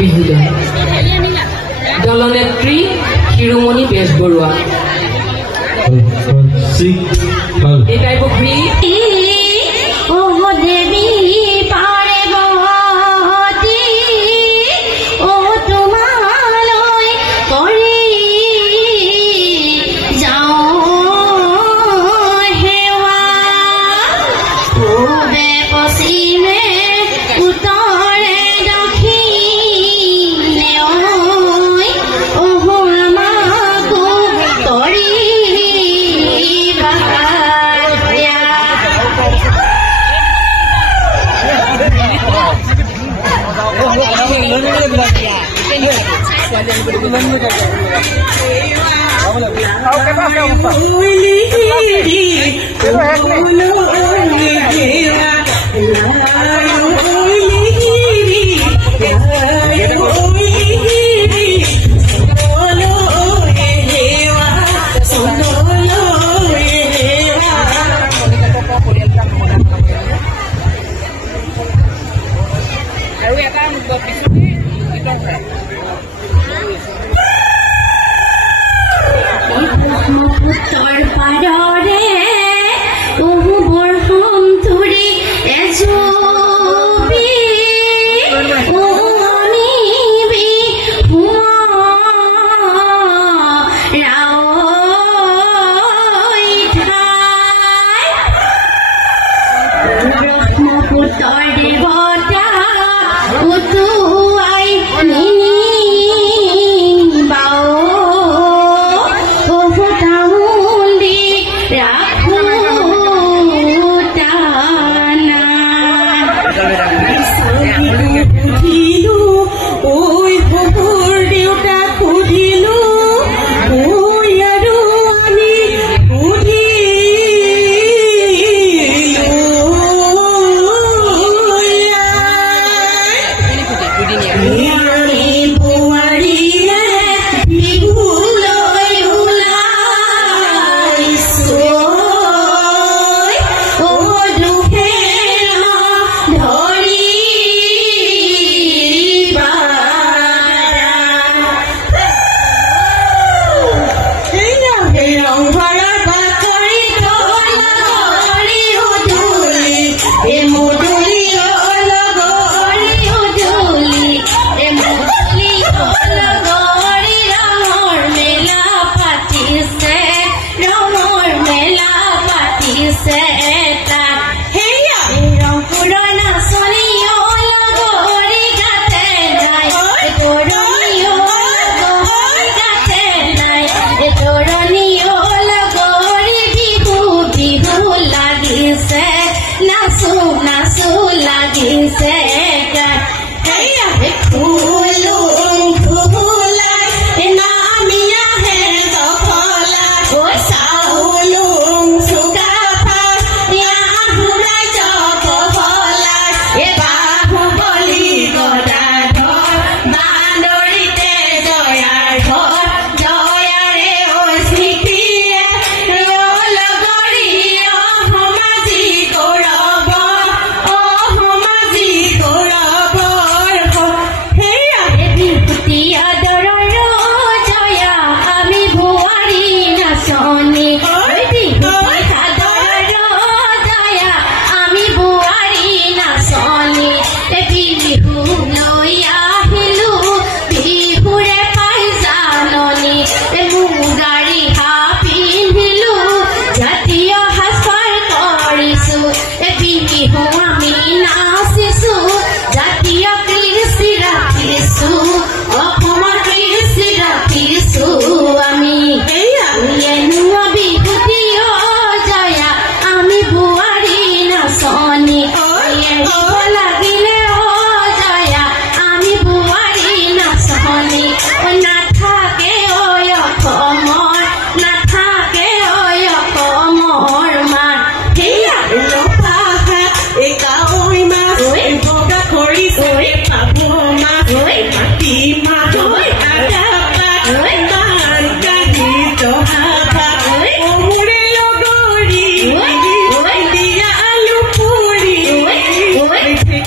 বিহুদল দলনেত্ৰী শিৰোমণি বেজবৰুৱা এটাই পুখুৰী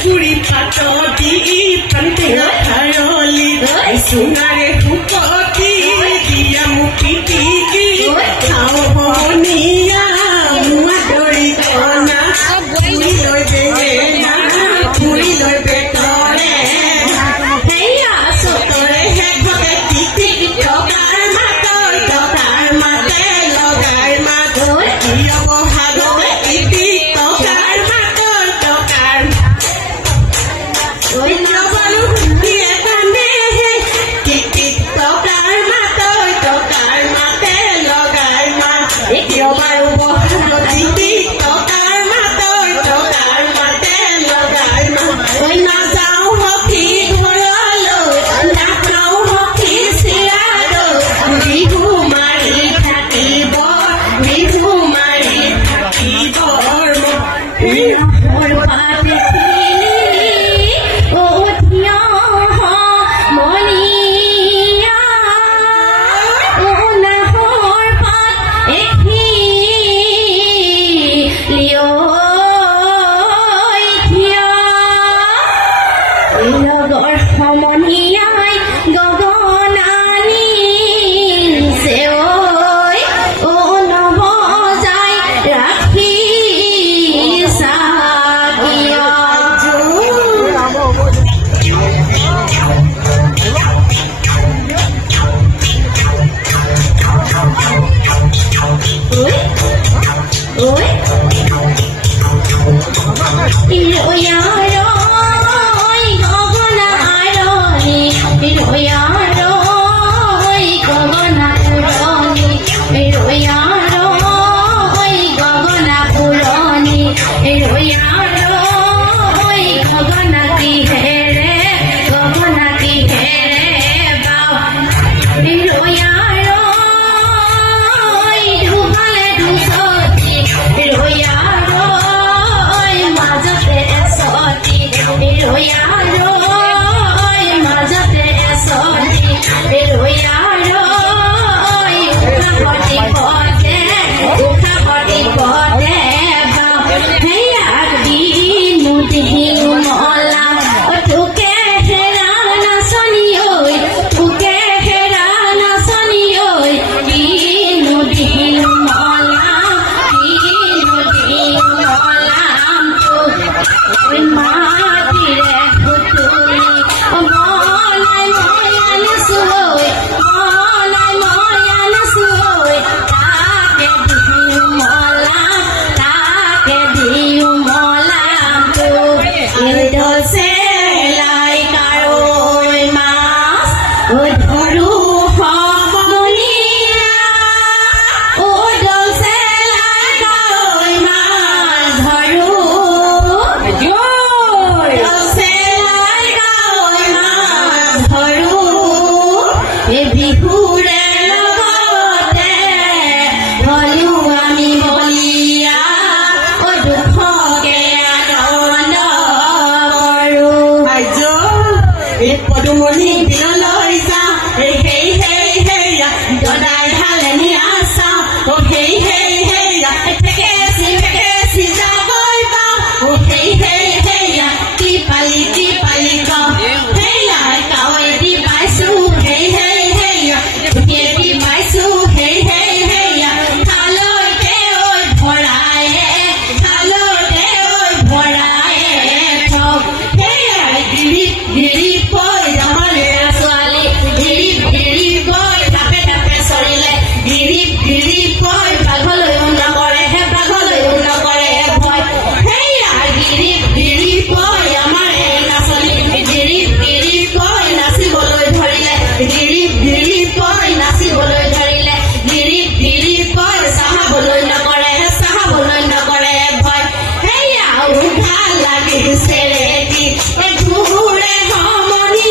Puri pato di pantai সোনারে হুকতি দিয়া মুখি টিকি খাও মনিয়া মাদরি কনা পুরি লৈ বেঙেনা পুরি লৈ বেতরে হেয়া সতরে হে ঘরে টিকি টকাৰ মাতে লগাৰ মাতৈ কিয় বহাগৈ টিকি টকাৰ মাতৈ টকাৰ ঐ নবলো দিয়ে কান্দে টিকি টকাৰ মাতৈ টকাৰ মাতে লগাৰ মাত কিয় বাৰু বহাগৈ টিকি টকাৰ মাতৈ টকাৰ মাতে লগাৰ মাত ঐ নাযাওঁ সখী ঘৰলৈ নাখাওঁ সখী চিৰালৈ বিহু মাৰি থাকিব বিহু মাৰি থাকিব পদুমণি বিললৈ যা হেই হেই হেই হেয়া দদাই ঢালেনি আছা ও হেই হেই হেয়া ফেকেচি যাবই পাওঁ ও হেই হেই হেয়া কি পালি কওঁ হেয়া কাৱৈ দি পাইছোঁ হেই হেই হেয়া ঢুকিয়ে দি পাইছোঁ হেই হেই হেয়া খালৈতে ঐ ভৰায়ে থক হেয়া গিৰি পৈ যাবলে ছোৱালী গিৰি পৈ তাপে চৰিলে গিৰি পৈ বাঘলৈও নকৰে ভয় হেয়া গিৰি পৈ আমাৰ এই নাচনী গিৰি পৈ নাচিবলৈ ধৰিলে গিৰি পৈ নাচিবলৈ ধৰিলে গিৰি পৈ চাহাবলৈ নকৰে ভয় হেয়া উঠা লাগিছে ৰেডি ঘূৰে সমনি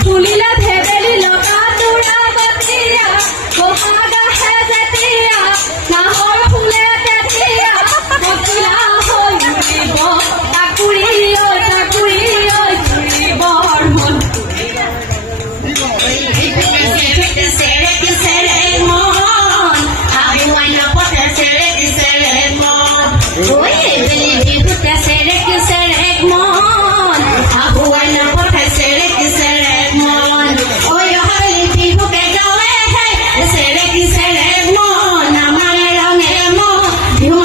তুলিলে ভেবেলি লগা তোৰা বাতিয়া বহাগ আহে যেতিয়া নাহৰ ফুলে তেতিয়া মতিলা হৈ উৰিব তাকুৰি ঐ জুৰিবৰ মন চেৰে মন আগুৱাই নপঠে চেৰে মন ঐ বেলি বিহুতে চেৰে মন আগুৱাই নপঠে চেৰে মন ঐ হলি বিহুকে গাৱে চেৰে মন আমাৰ ৰঙে মন বিহু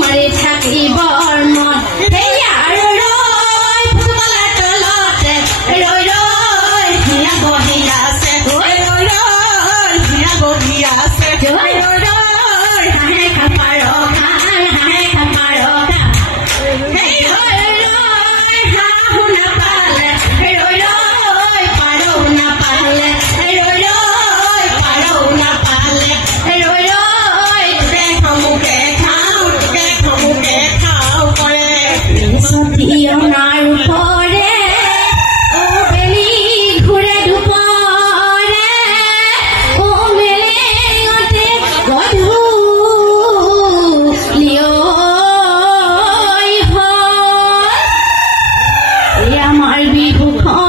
মাৰি থাকিবৰ মন সেয়া ৰৈ ফুলবালা তলতে ৰৈ হিয়া বহি আছে হিয়া বহি আছে হাঁহে খাপাৰ হাঁহো নাপালে পাৰৌ নাপালে সমুখে খাওঁ কৰে অনাৰ পৰে ও বেলি ঘূৰে দুপৰে ও মেলেঙতে গধূলি হয় আমাৰ বিহুখন